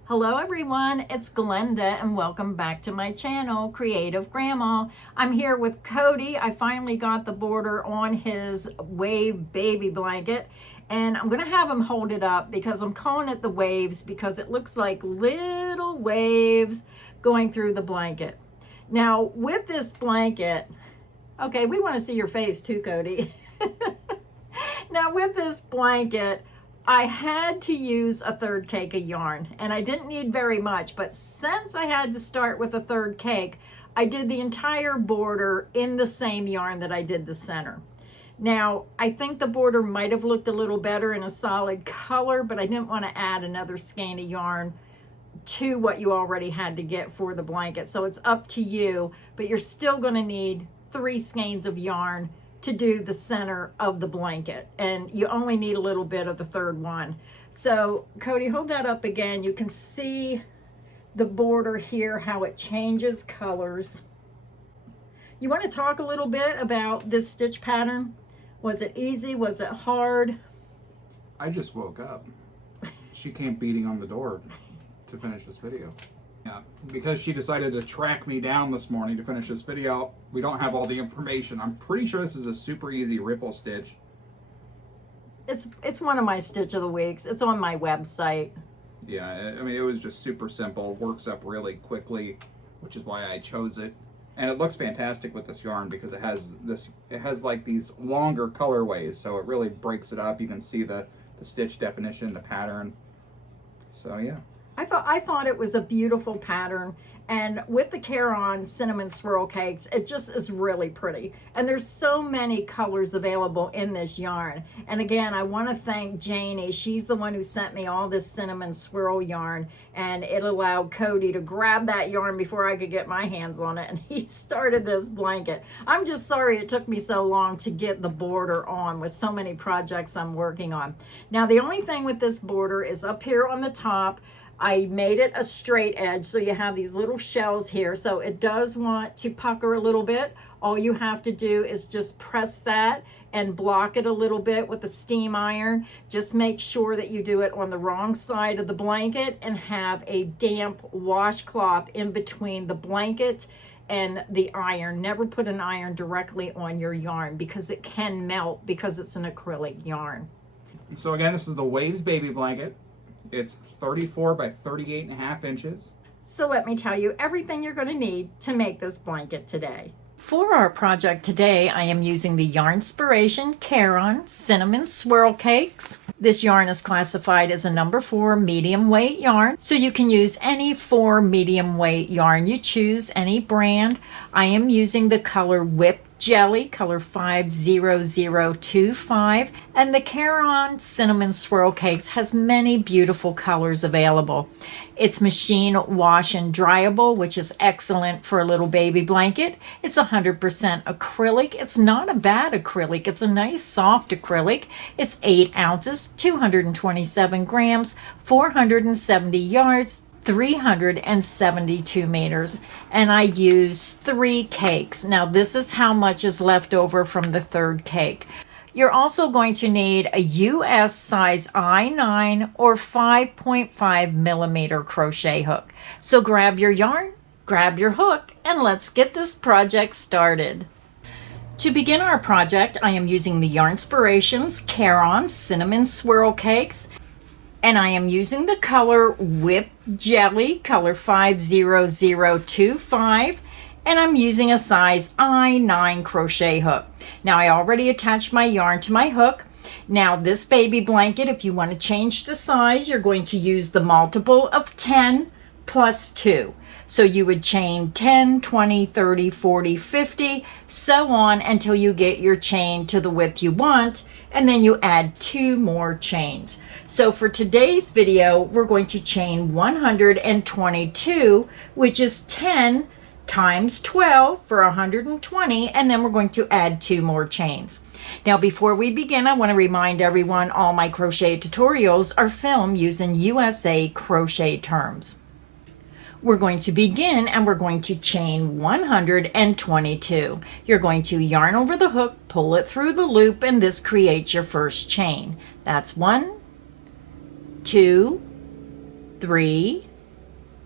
Hello everyone, it's Glenda and welcome back to my channel, Creative Grandma. I'm here with Cody. I finally got the border on his wave baby blanket and I'm gonna have him hold it up because I'm calling it the waves because it looks like little waves going through the blanket. Now with this blanket, okay, we wanna see your face too, Cody. Now with this blanket, I had to use a third cake of yarn and I didn't need very much, but since I had to start with a third cake, I did the entire border in the same yarn that I did the center. Now, I think the border might have looked a little better in a solid color, but I didn't want to add another skein of yarn to what you already had to get for the blanket. So it's up to you, but you're still going to need 3 skeins of yarn to do the center of the blanket, and you only need a little bit of the third one. So Cody, hold that up again. You can see the border here, how it changes colors. You want to talk a little bit about this stitch pattern? Was it easy? Was it hard? I just woke up. She came beating on the door to finish this video. Yeah, because she decided to track me down this morning to finish this video. We don't have all the information. I'm pretty sure this is a super easy ripple stitch. It's one of my stitch of the weeks. It's on my website. Yeah, I mean, it was just super simple. Works up really quickly, which is why I chose it. And it looks fantastic with this yarn because it has like these longer colorways, so it really breaks it up. You can see the stitch definition, the pattern. So yeah. I thought it was a beautiful pattern, and with the Caron cinnamon swirl cakes, it just is really pretty. And there's so many colors available in this yarn. And again, I want to thank Janie. She's the one who sent me all this cinnamon swirl yarn, and it allowed Cody to grab that yarn before I could get my hands on it, and he started this blanket. I'm just sorry it took me so long to get the border on with so many projects I'm working on. Now, the only thing with this border is up here on the top, I made it a straight edge, so you have these little shells here. So it does want to pucker a little bit. All you have to do is just press that and block it a little bit with a steam iron. Just make sure that you do it on the wrong side of the blanket and have a damp washcloth in between the blanket and the iron. Never put an iron directly on your yarn because it can melt because it's an acrylic yarn. So again, this is the Waves Baby Blanket. It's 34 by 38 and a half inches. So let me tell you everything you're going to need to make this blanket today. For our project today, I am using the Yarnspiration Caron Cinnamon Swirl Cakes. This yarn is classified as a number 4 medium weight yarn, so you can use any 4 medium weight yarn you choose, any brand. I am using the color Whip Jelly, color 50025, and the Caron Cinnamon Swirl Cakes has many beautiful colors available. It's machine wash and dryable, which is excellent for a little baby blanket. It's 100% acrylic. It's not a bad acrylic. It's a nice soft acrylic. It's 8 ounces, 227 grams, 470 yards, 372 meters, and I use 3 cakes. Now this is how much is left over from the third cake. You're also going to need a US size I9 or 5.5 millimeter crochet hook. So grab your yarn, grab your hook, and let's get this project started. To begin our project, I am using the Yarnspirations Caron Cinnamon Swirl Cakes, and I am using the color Whip Jelly, color 50025, and I'm using a size I9 crochet hook. Now I already attached my yarn to my hook. Now this baby blanket, if you want to change the size, you're going to use the multiple of 10 plus 2. So you would chain 10, 20, 30, 40, 50, so on until you get your chain to the width you want, and then you add 2 more chains. So for today's video, we're going to chain 122, which is 10 times 12 for 120, and then we're going to add 2 more chains. Now before we begin, I want to remind everyone all my crochet tutorials are filmed using USA crochet terms. We're going to begin and we're going to chain 122. You're going to yarn over the hook, pull it through the loop, and this creates your first chain. That's 1, 2, 3,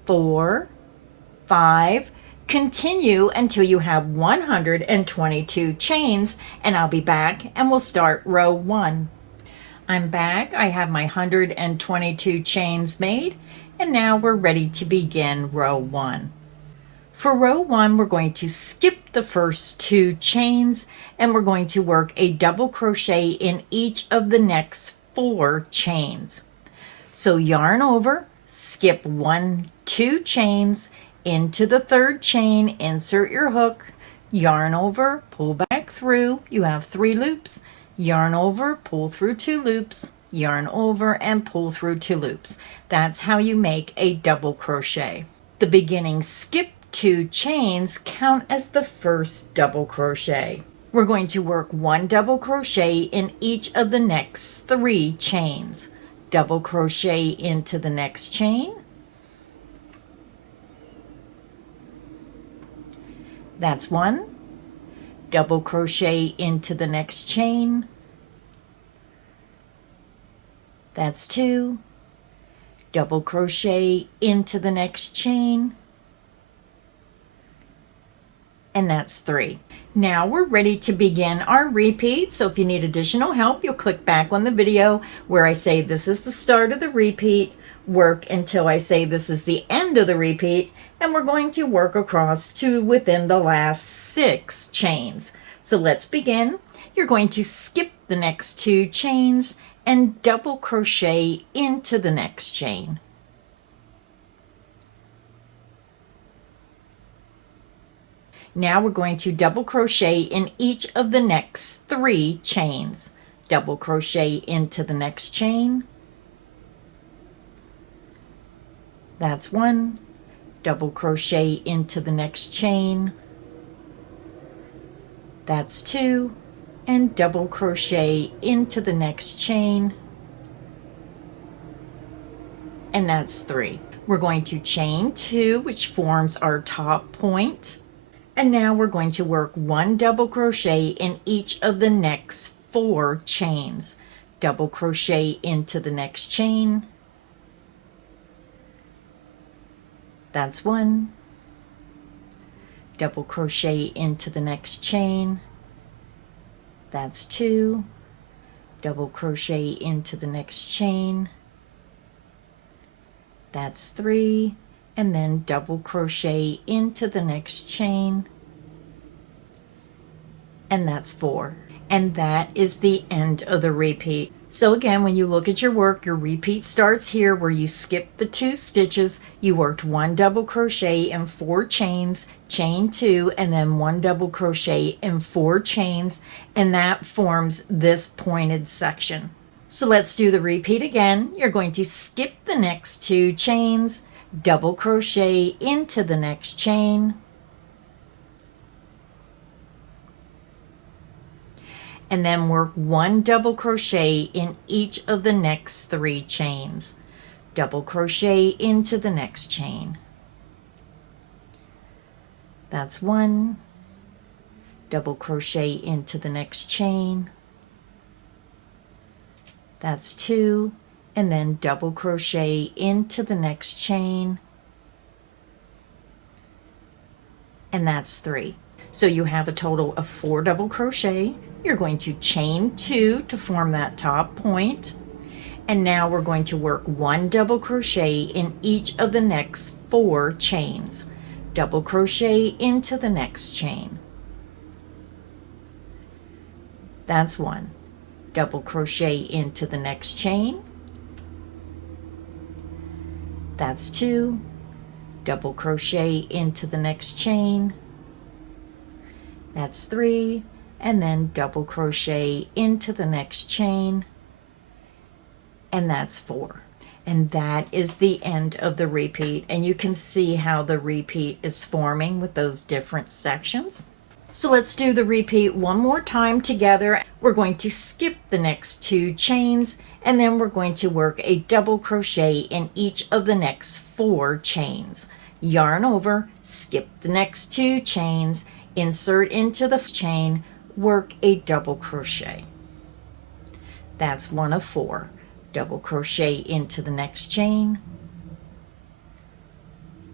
4, 5. Continue until you have 122 chains, and I'll be back and we'll start row 1. I'm back. I have my 122 chains made, and now we're ready to begin row 1. For row 1, we're going to skip the first 2 chains, and we're going to work a double crochet in each of the next 4 chains. So yarn over, skip 2 chains, into the 3rd chain, insert your hook, yarn over, pull back through, you have 3 loops, yarn over, pull through 2 loops, yarn over, and pull through 2 loops. That's how you make a double crochet. The beginning skip 2 chains count as the first double crochet. We're going to work 1 double crochet in each of the next 3 chains. Double crochet into the next chain. That's 1. Double crochet into the next chain. That's 2. Double crochet into the next chain. And that's 3. Now we're ready to begin our repeat. So if you need additional help, you'll click back on the video where I say this is the start of the repeat, work until I say this is the end of the repeat, and we're going to work across to within the last 6 chains. So let's begin. You're going to skip the next 2 chains and double crochet into the next chain. Now we're going to double crochet in each of the next 3 chains. Double crochet into the next chain. That's 1. Double crochet into the next chain. That's 2. And double crochet into the next chain. And that's 3. We're going to chain 2, which forms our top point. And now we're going to work 1 double crochet in each of the next 4 chains. Double crochet into the next chain. That's 1. Double crochet into the next chain. That's 2. Double crochet into the next chain. That's 3. And then double crochet into the next chain, and that's 4. And that is the end of the repeat. So again, when you look at your work, your repeat starts here where you skip the 2 stitches, you worked 1 double crochet in 4 chains, chain 2, and then 1 double crochet in 4 chains, and that forms this pointed section. So let's do the repeat again. You're going to skip the next 2 chains, double crochet into the next chain, and then work 1 double crochet in each of the next 3 chains. Double crochet into the next chain. That's 1. Double crochet into the next chain. That's 2. And then double crochet into the next chain, and that's 3. So you have a total of 4 double crochet. You're going to chain 2 to form that top point, and now we're going to work 1 double crochet in each of the next 4 chains. Double crochet into the next chain. That's 1. Double crochet into the next chain. That's 2. Double crochet into the next chain. That's 3. And then double crochet into the next chain. And that's 4. And that is the end of the repeat. And you can see how the repeat is forming with those different sections. So let's do the repeat one more time together. We're going to skip the next 2 chains, and then we're going to work a double crochet in each of the next 4 chains. Yarn over, skip the next 2 chains, insert into the chain, work a double crochet. That's 1 of 4. Double crochet into the next chain.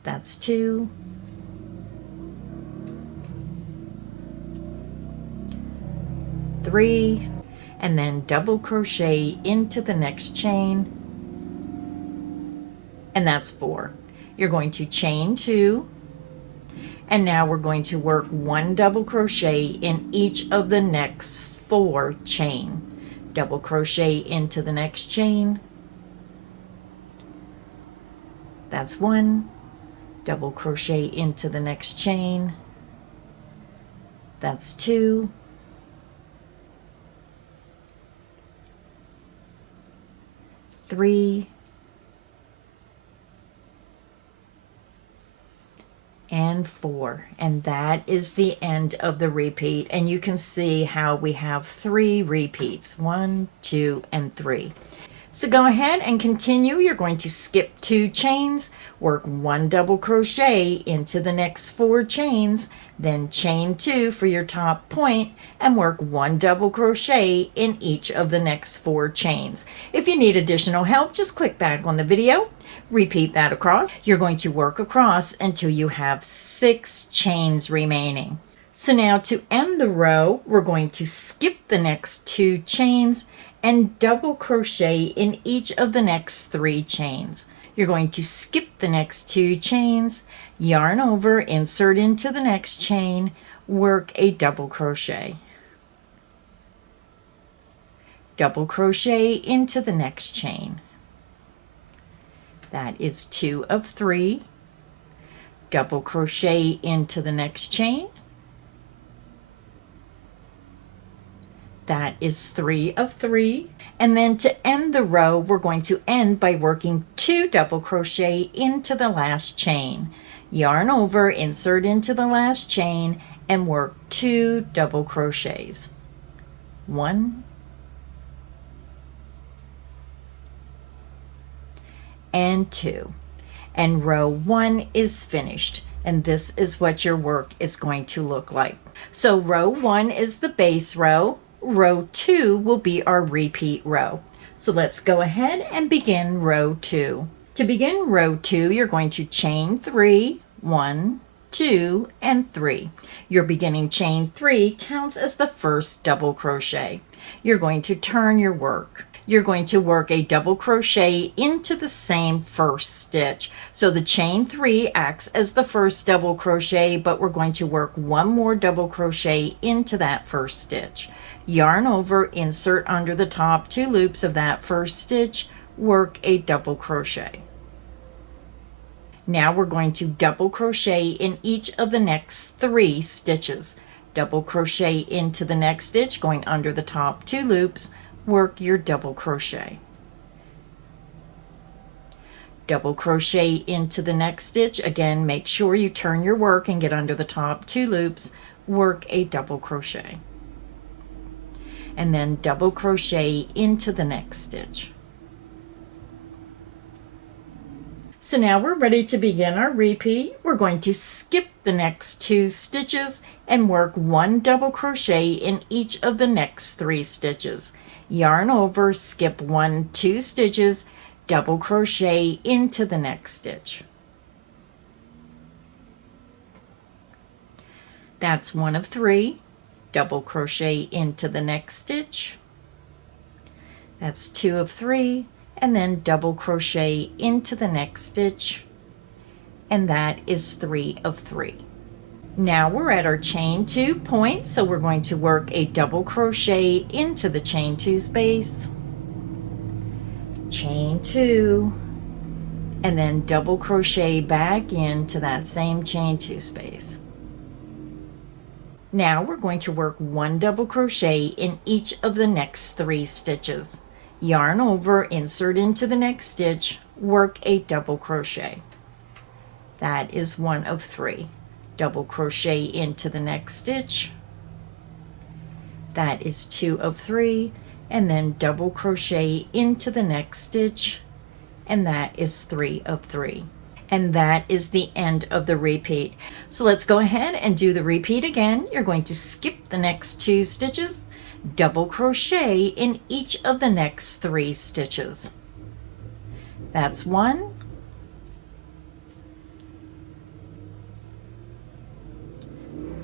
That's 2, 3, and then double crochet into the next chain, and that's 4. You're going to chain 2, and now we're going to work 1 double crochet in each of the next 4 chain. Double crochet into the next chain, that's 1, double crochet into the next chain, that's 2, 3, and 4, and that is the end of the repeat. And you can see how we have 3 repeats, 1, 2, and 3. So go ahead and continue. You're going to skip 2 chains, work 1 double crochet into the next 4 chains, then chain 2 for your top point, and work 1 double crochet in each of the next 4 chains. If you need additional help, just click back on the video. Repeat that across. You're going to work across until you have 6 chains remaining. So now to end the row, we're going to skip the next 2 chains and double crochet in each of the next 3 chains. You're going to skip the next 2 chains, yarn over, insert into the next chain, work a double crochet. Double crochet into the next chain. That is 2 of 3. Double crochet into the next chain. That is 3 of 3. And then to end the row, we're going to end by working 2 double crochet into the last chain. Yarn over, insert into the last chain, and work 2 double crochets. 1 and 2. And row 1 is finished. And this is what your work is going to look like. So row 1 is the base row. Row 2 will be our repeat row. So let's go ahead and begin row 2. To begin row 2, you're going to chain 3, 1, 2, and 3. Your beginning chain 3 counts as the first double crochet. You're going to turn your work. You're going to work a double crochet into the same first stitch. So the chain 3 acts as the first double crochet, but we're going to work 1 more double crochet into that first stitch. Yarn over, insert under the top 2 loops of that first stitch, work a double crochet. Now we're going to double crochet in each of the next 3 stitches. Double crochet into the next stitch, going under the top 2 loops, work your double crochet. Double crochet into the next stitch, again make sure you turn your work and get under the top 2 loops, work a double crochet. And then double crochet into the next stitch. So now we're ready to begin our repeat. We're going to skip the next 2 stitches and work 1 double crochet in each of the next 3 stitches. Yarn over, skip 1, 2 stitches, double crochet into the next stitch. That's 1 of 3. Double crochet into the next stitch. That's 2 of 3, and then double crochet into the next stitch, and that is 3 of 3. Now we're at our chain 2 point, so we're going to work a double crochet into the chain 2 space, chain 2, and then double crochet back into that same chain 2 space. Now we're going to work 1 double crochet in each of the next 3 stitches. Yarn over, insert into the next stitch, work a double crochet. That is 1 of 3. Double crochet into the next stitch. That is 2 of 3, and then double crochet into the next stitch, and that is 3 of 3. And that is the end of the repeat. So let's go ahead and do the repeat again. You're going to skip the next 2 stitches, double crochet in each of the next 3 stitches. That's 1,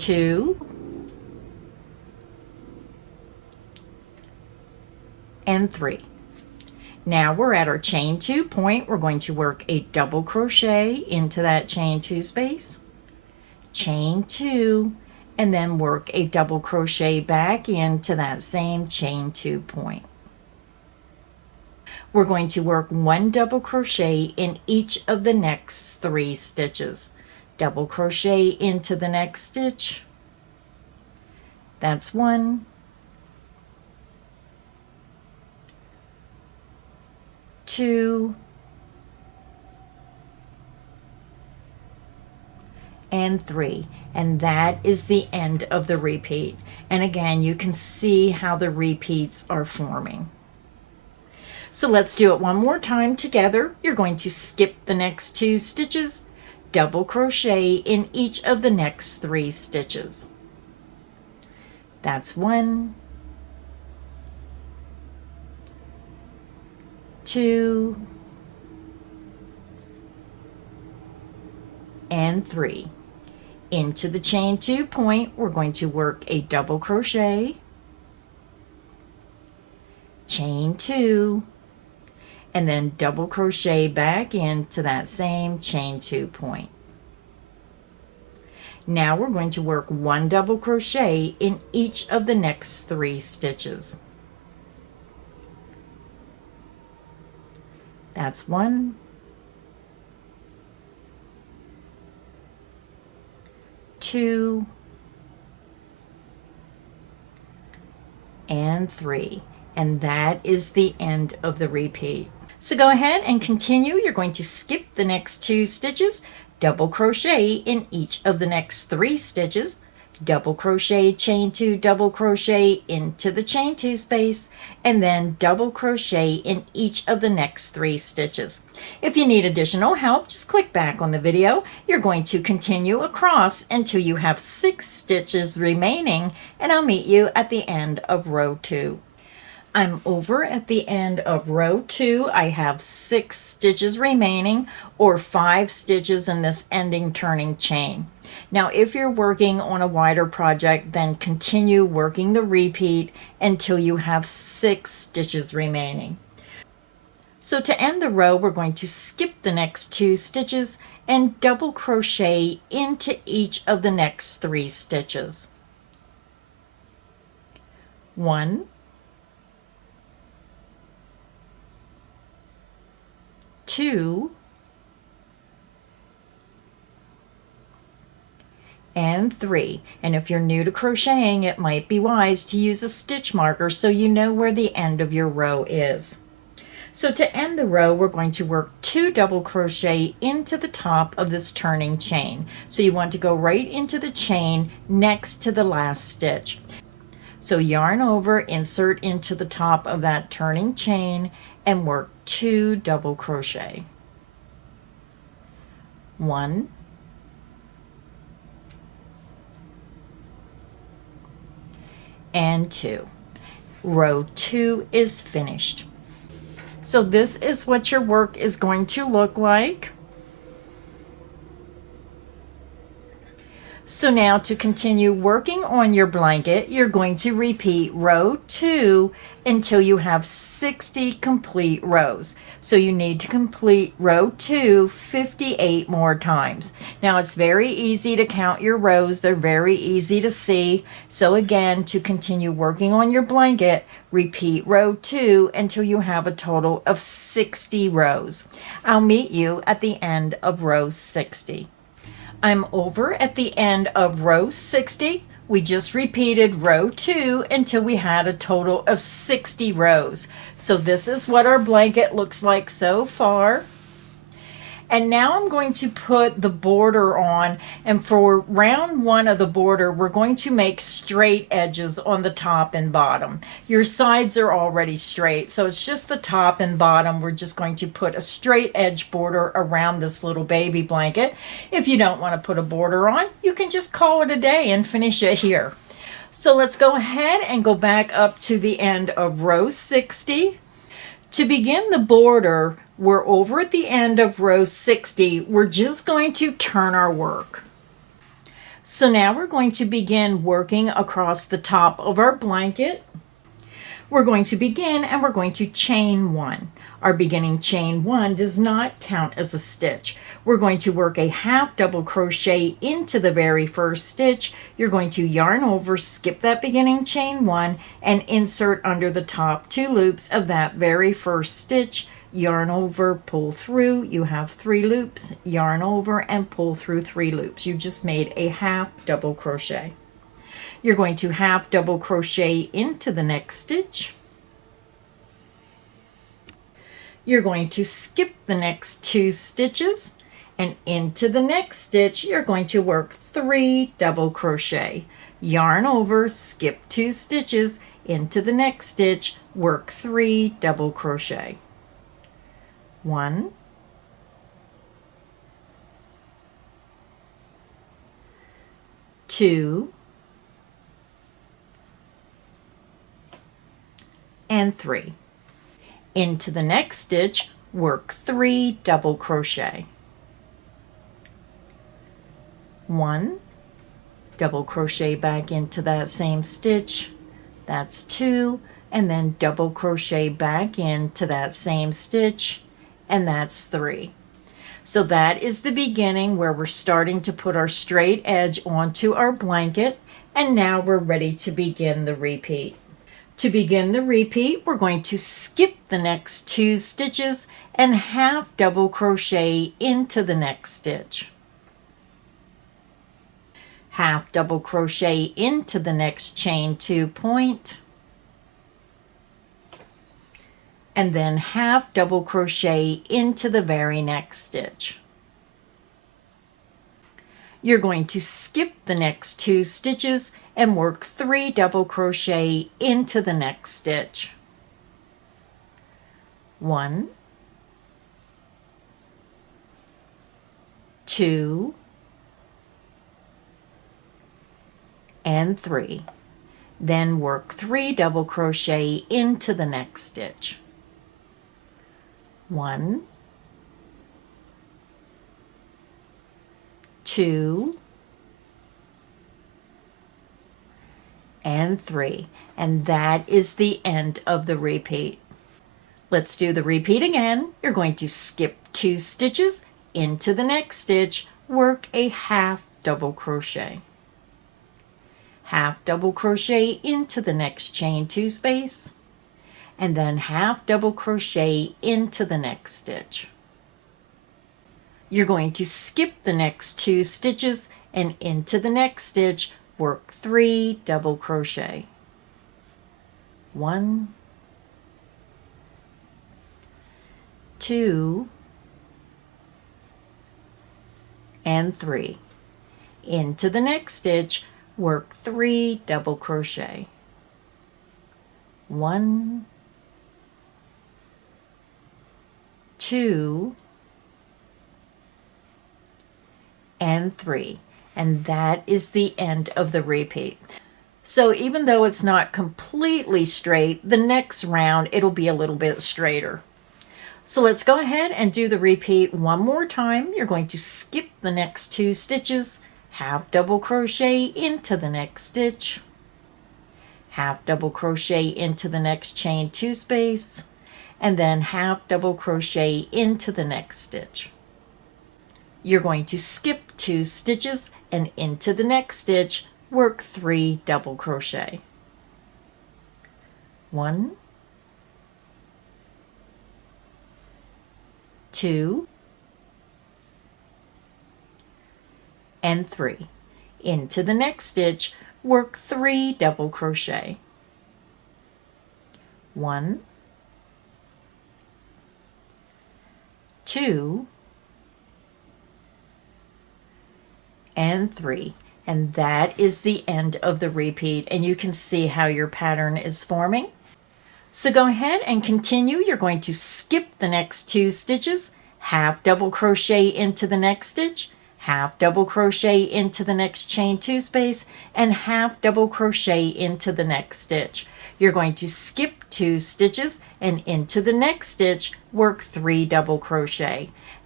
2, and 3. Now we're at our chain 2 point. We're going to work a double crochet into that chain 2 space, chain 2, and then work a double crochet back into that same chain 2 point. We're going to work 1 double crochet in each of the next 3 stitches. Double crochet into the next stitch. That's 1. Two, and 3, and that is the end of the repeat. And again, you can see how the repeats are forming. So let's do it one more time together. You're going to skip the next 2 stitches, double crochet in each of the next 3 stitches. That's 1, 2, and 3. Into the chain 2 point, we're going to work a double crochet, chain 2, and then double crochet back into that same chain 2 point. Now we're going to work 1 double crochet in each of the next 3 stitches. That's 1, 2, and 3, and that is the end of the repeat. So go ahead and continue. You're going to skip the next 2 stitches, double crochet in each of the next 3 stitches, double crochet, chain 2, double crochet into the chain 2 space, and then double crochet in each of the next 3 stitches. If you need additional help, just click back on the video. You're going to continue across until you have 6 stitches remaining, and I'll meet you at the end of row 2. I'm over at the end of row 2. I have 6 stitches remaining, or 5 stitches in this ending turning chain. Now, if you're working on a wider project, then continue working the repeat until you have 6 stitches remaining. So to end the row, we're going to skip the next 2 stitches and double crochet into each of the next 3 stitches. 1, 2, and 3. And if you're new to crocheting, it might be wise to use a stitch marker so you know where the end of your row is. So to end the row, we're going to work 2 double crochet into the top of this turning chain. So you want to go right into the chain next to the last stitch. So yarn over, insert into the top of that turning chain, and work 2 double crochet. 1, and 2. Row 2 is finished. So this is what your work is going to look like. So now to continue working on your blanket, you're going to repeat row 2 until you have 60 complete rows. So you need to complete row 2 58 more times. Now it's very easy to count your rows. They're very easy to see. So again, to continue working on your blanket, repeat row 2 until you have a total of 60 rows. I'll meet you at the end of row 60. I'm over at the end of row 60. We just repeated row 2 until we had a total of 60 rows. So this is what our blanket looks like so far. And now I'm going to put the border on, and for round 1 of the border, we're going to make straight edges on the top and bottom. Your sides are already straight, so it's just the top and bottom. We're just going to put a straight edge border around this little baby blanket. If you don't want to put a border on, you can just call it a day and finish it here. So let's go ahead and go back up to the end of row 60. To begin the border, we're over at the end of row 60. We're just going to turn our work. So now we're going to begin working across the top of our blanket. We're going to begin and we're going to chain one. Our beginning chain one does not count as a stitch. We're going to work a half double crochet into the very first stitch. You're going to yarn over, skip that beginning chain one, and insert under the top 2 loops of that very first stitch. Yarn over, pull through. You have 3 loops, yarn over and pull through 3 loops. You just made a half double crochet. You're going to half double crochet into the next stitch. You're going to skip the next 2 stitches, and into the next stitch you're going to work 3 double crochet. Yarn over, skip 2 stitches, into the next stitch, work 3 double crochet. 1, 2, and 3. Into the next stitch, work 3 double crochet. 1, double crochet back into that same stitch, that's 2, and then double crochet back into that same stitch, and that's 3. So that is the beginning where we're starting to put our straight edge onto our blanket, and now we're ready to begin the repeat. To begin the repeat, we're going to skip the next 2 stitches and half double crochet into the next stitch. Half double crochet into the next chain 2 point, and then half double crochet into the very next stitch. You're going to skip the next 2 stitches and work 3 double crochet into the next stitch. 1, 2, and 3. Then work 3 double crochet into the next stitch. 1, 2, and 3. And that is the end of the repeat. Let's do the repeat again. You're going to skip 2 stitches into the next stitch, work a half double crochet. Half double crochet into the next chain 2 space, and then half double crochet into the next stitch. You're going to skip the next 2 stitches and into the next stitch, work 3 double crochet. 1, 2, and 3. Into the next stitch, work 3 double crochet. 1, 2, and 3. And that is the end of the repeat. So even though it's not completely straight, the next round it'll be a little bit straighter. So let's go ahead and do the repeat one more time. You're going to skip the next 2 stitches, half double crochet into the next stitch, half double crochet into the next chain 2 space, and then half double crochet into the next stitch. You're going to skip 2 stitches and into the next stitch, work 3 double crochet. 1, 2, and 3. Into the next stitch, work 3 double crochet. 1, 2, and 3. And that is the end of the repeat, and you can see how your pattern is forming. So go ahead and continue. You're going to skip the next 2 stitches, half double crochet into the next stitch, half double crochet into the next chain 2 space, and half double crochet into the next stitch. You're going to skip 2 stitches and into the next stitch, work 3 double crochet.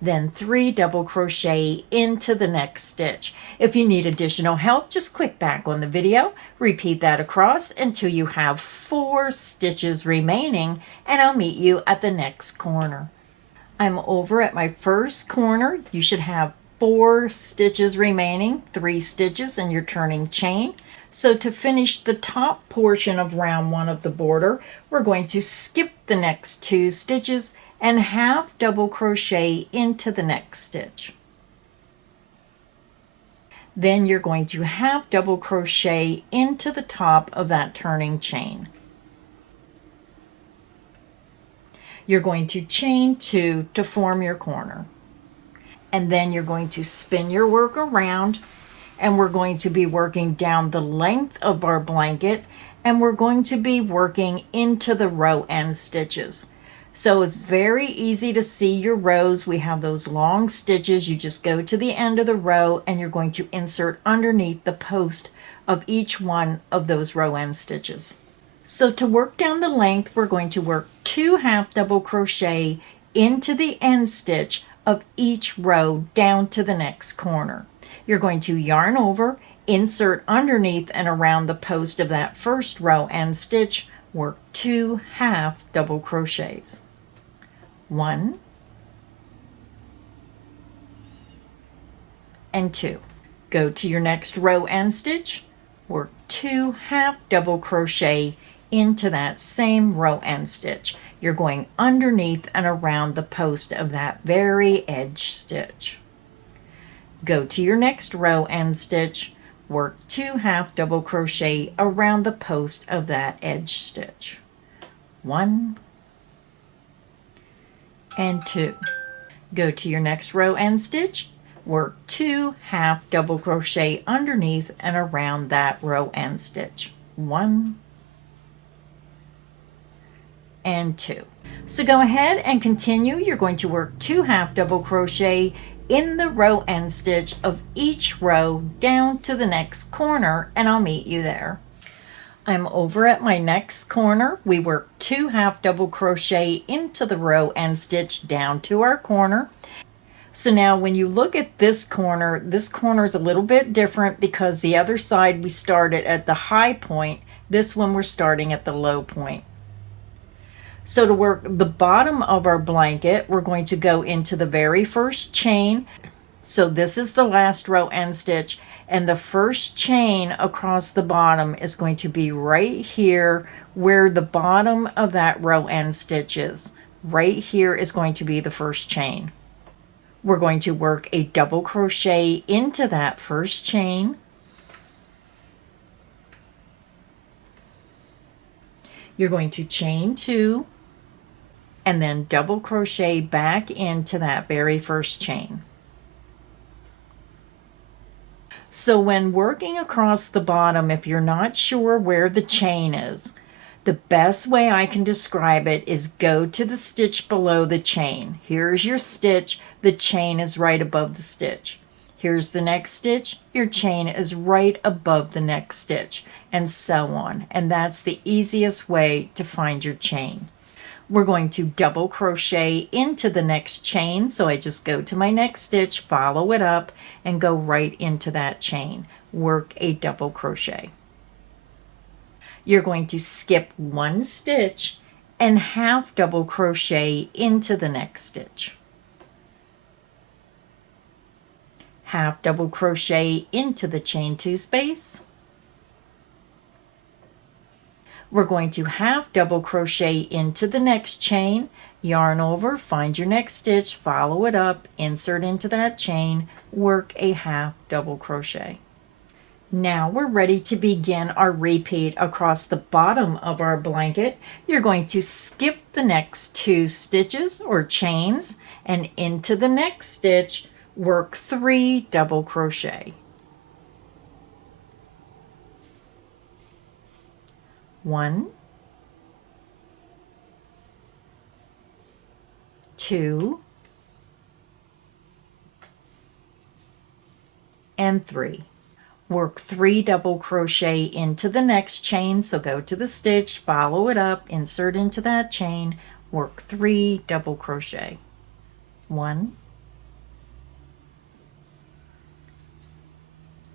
then 3 double crochet into the next stitch. If you need additional help, just click back on the video, repeat that across until you have 4 stitches remaining, and I'll meet you at the next corner. I'm over at my first corner. You should have 4 stitches remaining, 3 stitches in your turning chain. So to finish the top portion of round 1 of the border, we're going to skip the next 2 stitches and half double crochet into the next stitch. Then you're going to half double crochet into the top of that turning chain. You're going to chain 2 to form your corner. And then you're going to spin your work around, and we're going to be working down the length of our blanket, and we're going to be working into the row end stitches. So it's very easy to see your rows. We have those long stitches. You just go to the end of the row and you're going to insert underneath the post of each one of those row end stitches. So to work down the length, we're going to work 2 half double crochet into the end stitch of each row down to the next corner. You're going to yarn over, insert underneath and around the post of that first row end stitch, work 2 half double crochets. 1 and 2. Go to your next row end stitch, work 2 half double crochet into that same row end stitch. You're going underneath and around the post of that very edge stitch. Go to your next row end stitch, work 2 half double crochet around the post of that edge stitch. 1 and 2. Go to your next row end stitch, work 2 half double crochet underneath and around that row end stitch. 1 and 2. So go ahead and continue. You're going to work 2 half double crochet in the row end stitch of each row down to the next corner, and I'll meet you there. I'm over at my next corner. We work 2 half double crochet into the row end stitch down to our corner. So now when you look at this corner is a little bit different because the other side we started at the high point. This one we're starting at the low point. So to work the bottom of our blanket, we're going to go into the very first chain. So this is the last row end stitch, and the first chain across the bottom is going to be right here where the bottom of that row end stitch is. Right here is going to be the first chain. We're going to work a double crochet into that first chain. You're going to chain 2 and then double crochet back into that very first chain. So when working across the bottom, if you're not sure where the chain is, the best way I can describe it is go to the stitch below the chain. Here's your stitch, the chain is right above the stitch. Here's the next stitch, your chain is right above the next stitch, and so on. And that's the easiest way to find your chain. We're going to double crochet into the next chain, so I just go to my next stitch, follow it up, and go right into that chain. Work a double crochet. You're going to skip 1 stitch and half double crochet into the next stitch. Half double crochet into the chain 2 space. We're going to half double crochet into the next chain, yarn over, find your next stitch, follow it up, insert into that chain, work a half double crochet. Now we're ready to begin our repeat across the bottom of our blanket. You're going to skip the next 2 stitches or chains, and into the next stitch, work 3 double crochet. 1, 2, and 3. Work 3 double crochet into the next chain, so go to the stitch, follow it up, insert into that chain, work 3 double crochet. 1,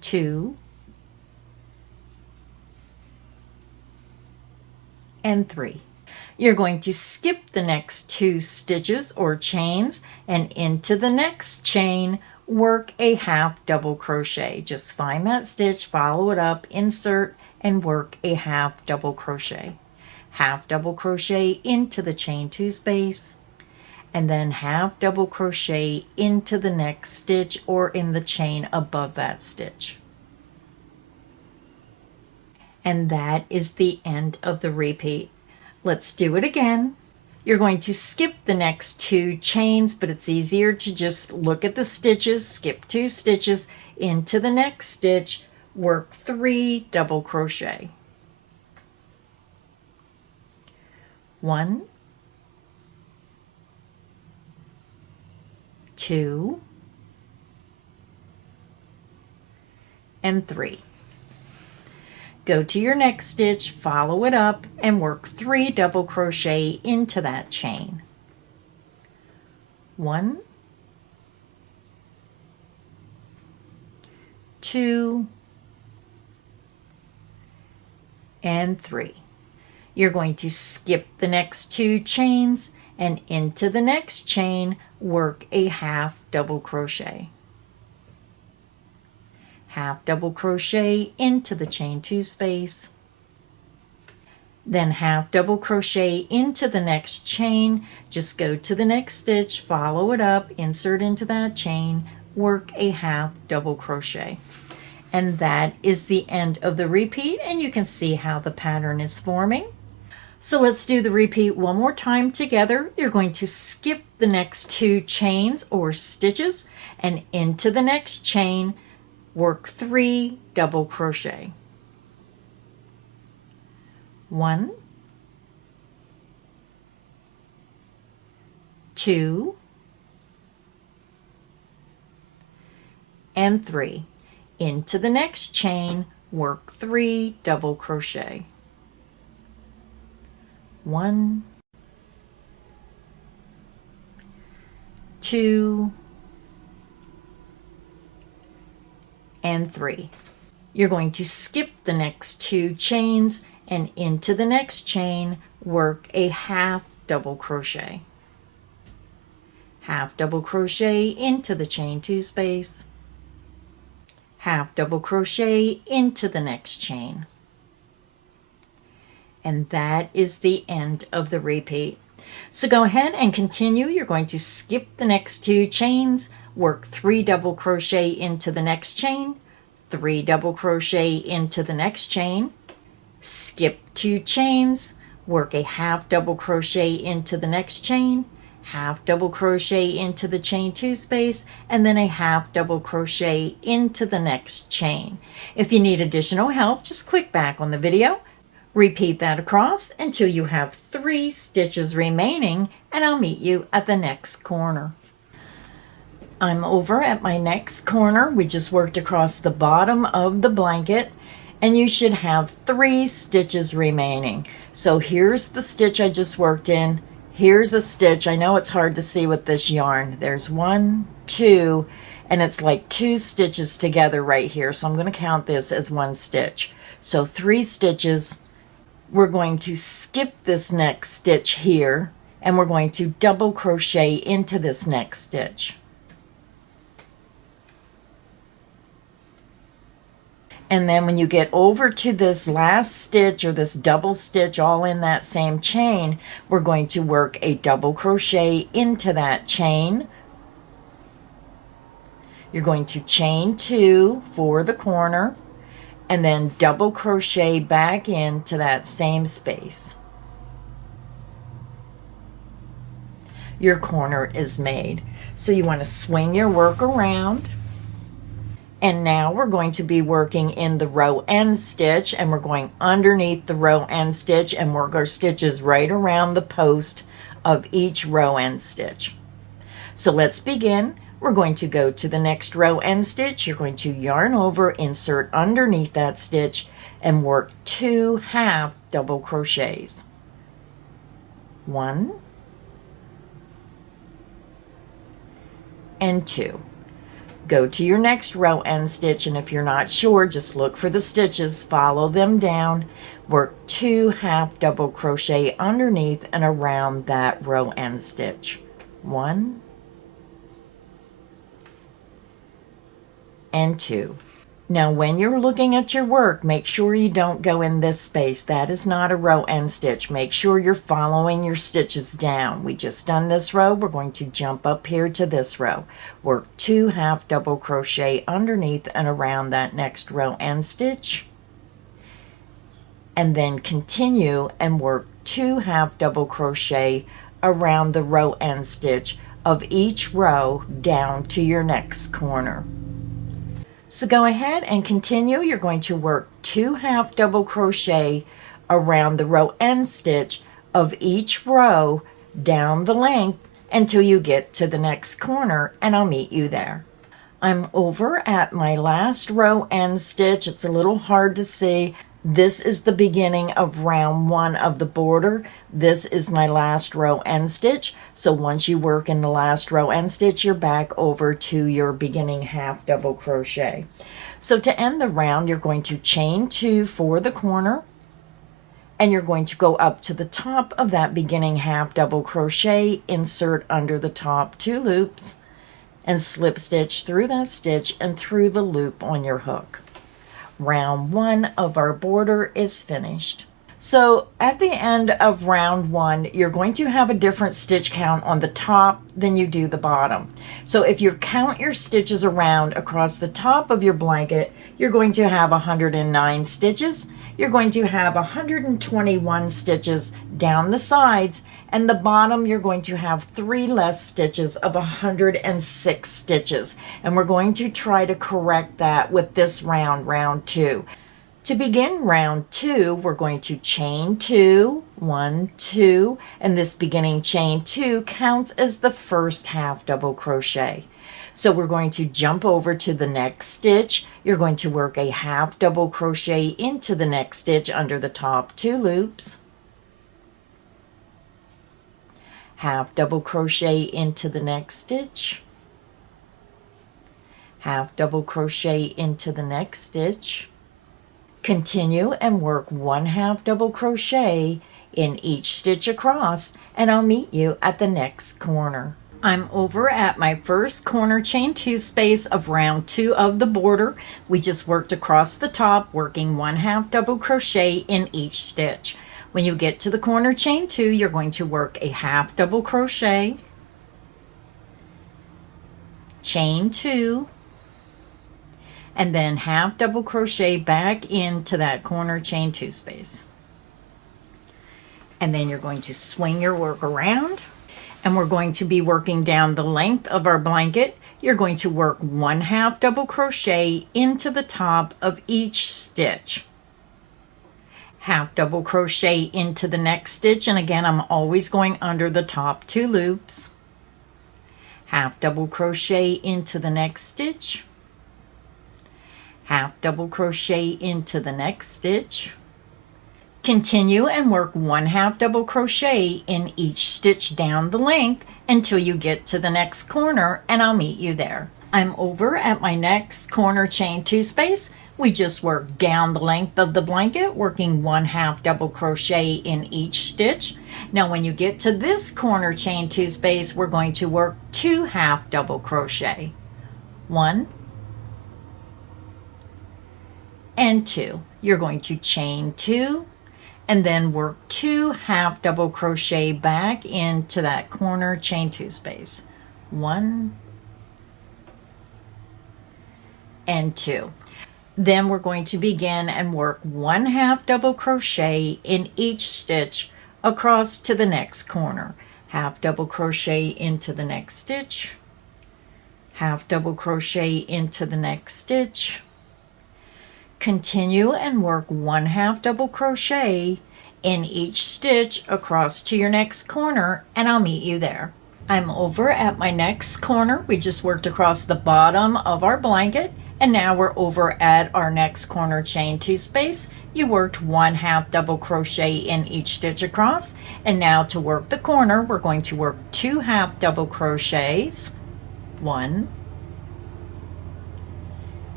2, and 3. You're going to skip the next 2 stitches or chains, and into the next chain work a half double crochet. Just find that stitch, follow it up, insert, and work a half double crochet. Half double crochet into the chain 2 space, and then half double crochet into the next stitch or in the chain above that stitch. And that is the end of the repeat. Let's do it again. You're going to skip the next 2 chains, but it's easier to just look at the stitches, skip 2 stitches into the next stitch, work 3 double crochet. 1, 2, and 3. Go to your next stitch, follow it up, and work 3 double crochet into that chain. 1, 2, and 3. You're going to skip the next 2 chains, and into the next chain work a half double crochet. Half double crochet into the chain 2 space, then half double crochet into the next chain. Just go to the next stitch, follow it up, insert into that chain, work a half double crochet. And that is the end of the repeat, and you can see how the pattern is forming. So let's do the repeat one more time together. You're going to skip the next 2 chains or stitches, and into the next chain work 3 double crochet. 1, 2, and 3. Into the next chain work 3 double crochet. 1, 2, and 3. You're going to skip the next 2 chains, and into the next chain work a half double crochet. Half double crochet into the chain 2 space, half double crochet into the next chain. And that is the end of the repeat. So go ahead and continue. You're going to skip the next 2 chains, work 3 double crochet into the next chain, 3 double crochet into the next chain, skip 2 chains, work a half double crochet into the next chain, half double crochet into the chain 2 space, and then a half double crochet into the next chain. If you need additional help, just click back on the video. Repeat that across until you have 3 stitches remaining, and I'll meet you at the next corner. I'm over at my next corner. We just worked across the bottom of the blanket, and you should have 3 stitches remaining. So here's the stitch I just worked in. Here's a stitch. I know it's hard to see with this yarn. There's 1, 2, and it's like 2 stitches together right here. So I'm going to count this as 1 stitch. So 3 stitches. We're going to skip this next stitch here, and we're going to double crochet into this next stitch. And then when you get over to this last stitch or this double stitch all in that same chain, we're going to work a double crochet into that chain. You're going to chain 2 for the corner, and then double crochet back into that same space. Your corner is made. So you want to swing your work around. And now we're going to be working in the row end stitch, and we're going underneath the row end stitch and work our stitches right around the post of each row end stitch. So let's begin. We're going to go to the next row end stitch. You're going to yarn over, insert underneath that stitch, and work 2 half double crochets. 1 and 2. Go to your next row end stitch, and if you're not sure, just look for the stitches, follow them down, work 2 half double crochet underneath and around that row end stitch. 1 and 2. Now when you're looking at your work, make sure you don't go in this space. That is not a row end stitch. Make sure you're following your stitches down. We just done this row. We're going to jump up here to this row. Work 2 half double crochet underneath and around that next row end stitch. And then continue and work 2 half double crochet around the row end stitch of each row down to your next corner. So go ahead and continue. You're going to work 2 half double crochet around the row end stitch of each row down the length until you get to the next corner, and I'll meet you there. I'm over at my last row end stitch. It's a little hard to see. This is the beginning of round 1 of the border. This is my last row end stitch. So once you work in the last row end stitch, you're back over to your beginning half double crochet. So to end the round, you're going to chain 2 for the corner, and you're going to go up to the top of that beginning half double crochet, insert under the top 2 loops, and slip stitch through that stitch and through the loop on your hook. Round 1 of our border is finished. So at the end of round 1, you're going to have a different stitch count on the top than you do the bottom. So if you count your stitches around across the top of your blanket, you're going to have 109 stitches. You're going to have 121 stitches down the sides, and the bottom you're going to have 3 less stitches of 106 stitches. And we're going to try to correct that with this round, round 2. To begin round 2, we're going to chain 2, 1, 2, and this beginning chain 2 counts as the first half double crochet. So we're going to jump over to the next stitch. You're going to work a half double crochet into the next stitch under the top 2 loops. Half double crochet into the next stitch. Half double crochet into the next stitch. Continue and work 1 half double crochet in each stitch across, and I'll meet you at the next corner. I'm over at my first corner chain 2 space of round 2 of the border. We just worked across the top, working 1 half double crochet in each stitch. When you get to the corner chain 2, you're going to work a half double crochet, chain 2, and then half double crochet back into that corner chain 2 space. And then you're going to swing your work around, and we're going to be working down the length of our blanket. You're going to work 1 half double crochet into the top of each stitch. Half double crochet into the next stitch, and again I'm always going under the top 2 loops. Half double crochet into the next stitch. Half double crochet into the next stitch. Continue and work 1 half double crochet in each stitch down the length until you get to the next corner, and I'll meet you there. I'm over at my next corner chain 2 space. We just worked down the length of the blanket, working 1 half double crochet in each stitch. Now when you get to this corner chain 2 space, we're going to work 2 half double crochet. 1 and 2. You're going to chain 2 and then work 2 half double crochet back into that corner chain 2 space. 1 and 2. Then we're going to begin and work 1 half double crochet in each stitch across to the next corner. Half double crochet into the next stitch. Half double crochet into the next stitch. Continue and work 1 half double crochet in each stitch across to your next corner, and I'll meet you there. I'm over at my next corner. We just worked across the bottom of our blanket, and now we're over at our next corner chain 2 space. You worked 1 half double crochet in each stitch across, and now to work the corner, we're going to work 2 half double crochets. 1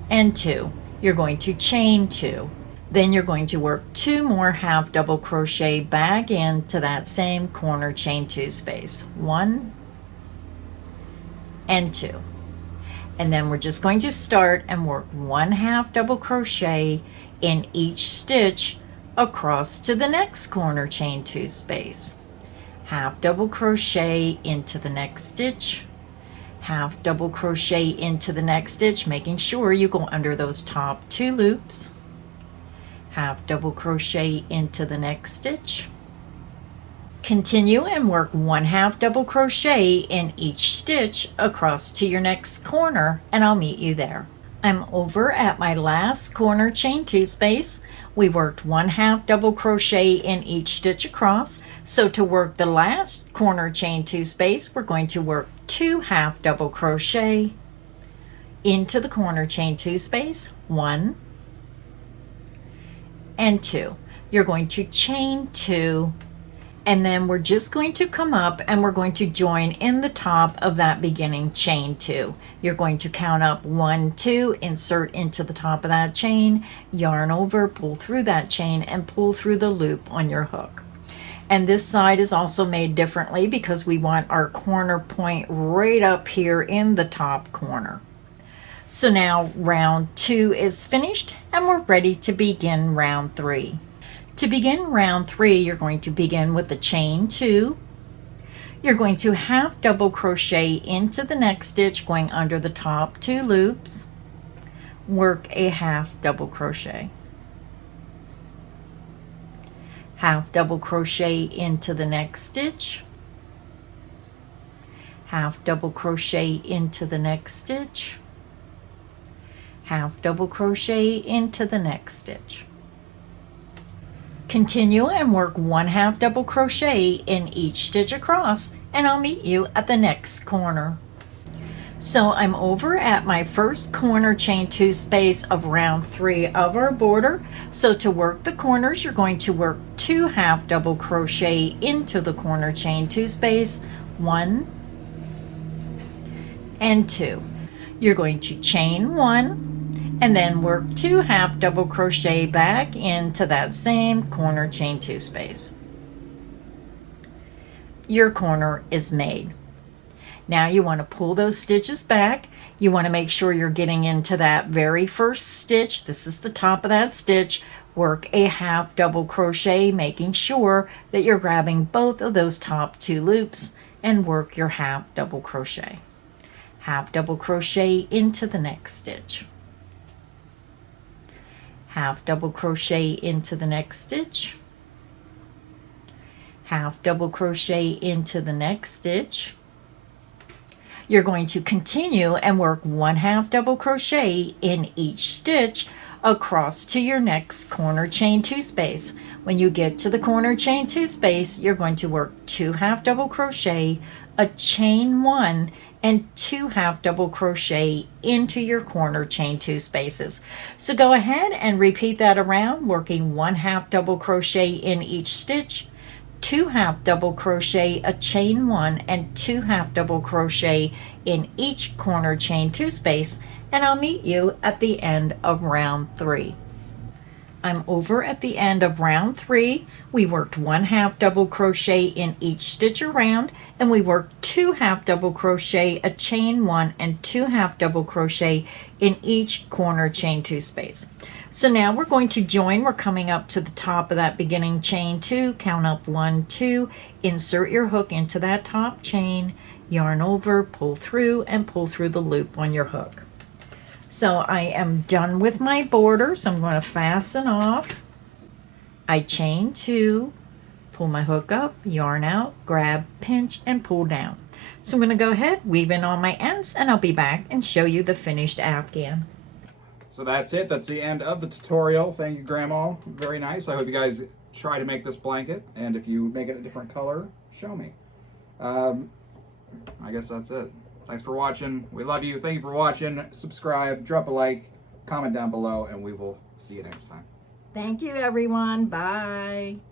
and 2. You're going to chain 2. Then you're going to work 2 more half double crochet back into that same corner chain 2 space. 1 and 2. And then we're just going to start and work 1 half double crochet in each stitch across to the next corner chain 2 space. Half double crochet into the next stitch, half double crochet into the next stitch, making sure you go under those top 2 loops, half double crochet into the next stitch. Continue and work 1 half double crochet in each stitch across to your next corner, and I'll meet you there. I'm over at my last corner chain 2 space. We worked 1 half double crochet in each stitch across. So to work the last corner chain 2 space, we're going to work 2 half double crochet into the corner chain 2 space, 1 and 2. You're going to chain 2, and then we're just going to come up and we're going to join in the top of that beginning chain 2. You're going to count up 1, 2, insert into the top of that chain, yarn over, pull through that chain, and pull through the loop on your hook. And this side is also made differently because we want our corner point right up here in the top corner. So now round 2 is finished and we're ready to begin round 3. To begin round 3, you're going to begin with the chain 2. You're going to half double crochet into the next stitch going under the top 2 loops. Work a half double crochet. Half double crochet into the next stitch. Half double crochet into the next stitch. Half double crochet into the next stitch. Continue and work 1 half double crochet in each stitch across, and I'll meet you at the next corner. So I'm over at my first corner chain 2 space of round 3 of our border. So to work the corners, you're going to work 2 half double crochet into the corner chain 2 space, 1 and 2. You're going to chain 1 and then work 2 half double crochet back into that same corner chain 2 space. Your corner is made. Now you want to pull those stitches back. You want to make sure you're getting into that very first stitch. This is the top of that stitch. Work a half double crochet, making sure that you're grabbing both of those top 2 loops, and work your half double crochet. Half double crochet into the next stitch. Half double crochet into the next stitch, half double crochet into the next stitch. You're going to continue and work 1 half double crochet in each stitch across to your next corner chain 2 space. When you get to the corner chain 2 space, you're going to work 2 half double crochet, a chain 1, and 2 half double crochet into your corner chain 2 spaces. So go ahead and repeat that around, working 1 half double crochet in each stitch, 2 half double crochet, a chain 1, and 2 half double crochet in each corner chain 2 space, and I'll meet you at the end of round 3. I'm over at the end of round 3. We worked 1 half double crochet in each stitch around, and we worked 2 half double crochet, a chain 1, and 2 half double crochet in each corner chain 2 space. So now we're going to join. We're coming up to the top of that beginning chain 2, count up 1, 2, insert your hook into that top chain, yarn over, pull through, and pull through the loop on your hook. So I am done with my border, so I'm going to fasten off. I chain 2, pull my hook up, yarn out, grab, pinch, and pull down. So I'm going to go ahead, weave in on my ends, and I'll be back and show you the finished afghan. So that's it. That's the end of the tutorial. Thank you, Grandma. Very nice. I hope you guys try to make this blanket, and if you make it a different color, show me. I guess that's it. Thanks for watching. We love you. Thank you for watching. Subscribe, drop a like, comment down below, and we will see you next time. Thank you, everyone. Bye.